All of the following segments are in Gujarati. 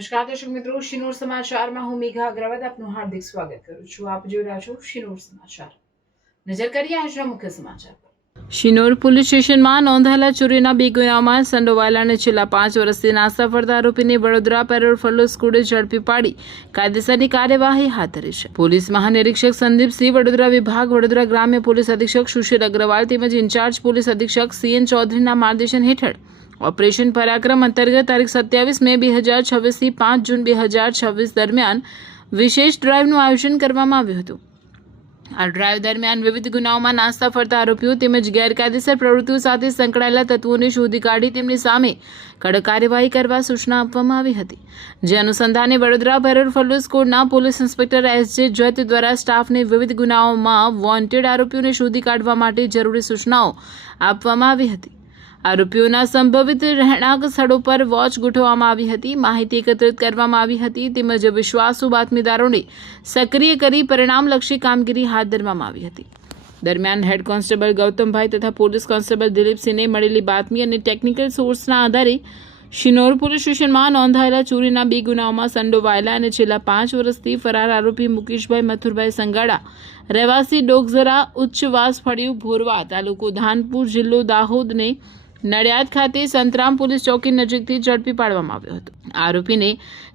નમસ્કાર દર્શક મિત્રો, શિનોર સમાચારમાં હું મેઘા અગ્રવાલ આપનું હાર્દિક સ્વાગત કરું છું. આપ જોઈ રહ્યા છો શિનોર સમાચાર. નજર કરીએ આજના મુખ્ય સમાચાર પર. શિનોર પોલીસ સ્ટેશનમાં નોંધાયેલા ચોરીના 2 ગુનાઓમાં સંડોવાયેલા અને છેલ્લા 5 વર્ષથી નાસ્તા ફરતા આરોપીને વડોદરા પેરોલ ફલો સ્કૂલે ઝડપી પાડી કાયદેસરની કાર્યવાહી હાથ ધરી છે. પોલીસ મહાનિરીક્ષક સંદીપસિંહ, વડોદરા વિભાગ, વડોદરા ગ્રામ્ય પોલીસ અધિક્ષક સુશીલ અગ્રવાલ તેમજ ઇન્ચાર્જ પોલીસ અધિક્ષક CN ચૌધરીના માર્ગદર્શન હેઠળ ઓપરેશન પરાક્રમ અંતર્ગત તારીખ 27 મે 2026 થી 5 જૂન 2026 દરમિયાન વિશેષ ડ્રાઇવનું આયોજન કરવામાં આવ્યું હતું. આ ડ્રાઇવ દરમિયાન વિવિધ ગુનાઓમાં નાસ્તા ફરતા આરોપીઓ તેમજ ગેરકાયદેસર પ્રવૃત્તિઓ સાથે સંકળાયેલા તત્વોને શોધી કાઢી તેમની સામે કડક કાર્યવાહી કરવા સૂચના આપવામાં આવી હતી. જે અનુસંધાને વડોદરા પેરોલ ફલો સ્કોડના પોલીસ ઇન્સ્પેક્ટર SJ જૈત દ્વારા સ્ટાફને વિવિધ ગુનાઓમાં વોન્ટેડ આરોપીઓને શોધી કાઢવા માટે જરૂરી સૂચનાઓ આપવામાં આવી હતી. આરોપીઓના સંભવિત રહેણાંક સ્થળો પર વોચ ગોઠવવામાં આવી હતી, માહિતી એકત્રિત કરવામાં આવી હતી તેમજ વિશ્વાસુ બાતમીદારોને સક્રિય કરી પરિણામલક્ષી કામગીરી હાથ ધરવામાં આવી હતી. દરમિયાન હેડ કોન્સ્ટેબલ ગૌતમભાઈ તથા પોલીસ કોન્સ્ટેબલ દિલીપસિંહને મળેલી બાતમી અને ટેકનિકલ સોર્સના આધારે શિનોર પોલીસ સ્ટેશનમાં નોંધાયેલા ચોરીના 2 ગુનાઓમાં સંડોવાયેલા અને છેલ્લા 5 વર્ષથી ફરાર આરોપી મુકેશભાઈ મથુરભાઈ સંગાડા, રહેવાસી ડોગઝરા, ઉચ્ચવાસ ફળિયું, ભોરવા, તાલુકો ધાનપુર, જિલ્લો દાહોદને નડિયાદ ખાતે સંતરામ પોલીસ ચોકી નજીકથી ઝડપી પાડવામાં આવ્યો હતો. આરોપીને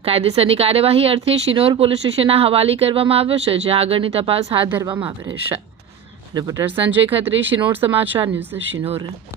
કાયદેસરની કાર્યવાહી અર્થે શિનોર પોલીસ સ્ટેશનના હવાલે કરવામાં આવ્યો છે, જ્યાં આગળની તપાસ હાથ ધરવામાં આવી રહી છે. રિપોર્ટર સંજય ખત્રી, શિનોર સમાચાર ન્યૂઝ, શિનોર.